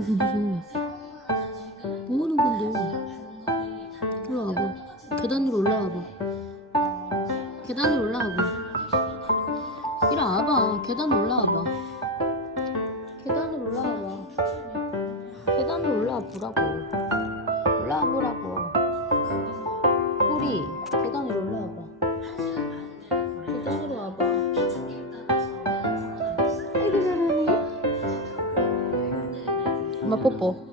뭐 하는 건데? 일로 와봐. 계단으로 올라와봐. 계단으로 올라와봐. 이리 와봐. 계단 올라와봐. 계단으로 올라와봐. 계단으로 올라와 보라고. 올라와 보라고. 우리 계단으로 올라와봐. 계단으로 와봐. 아이고 잘하네. 엄마 뽀뽀.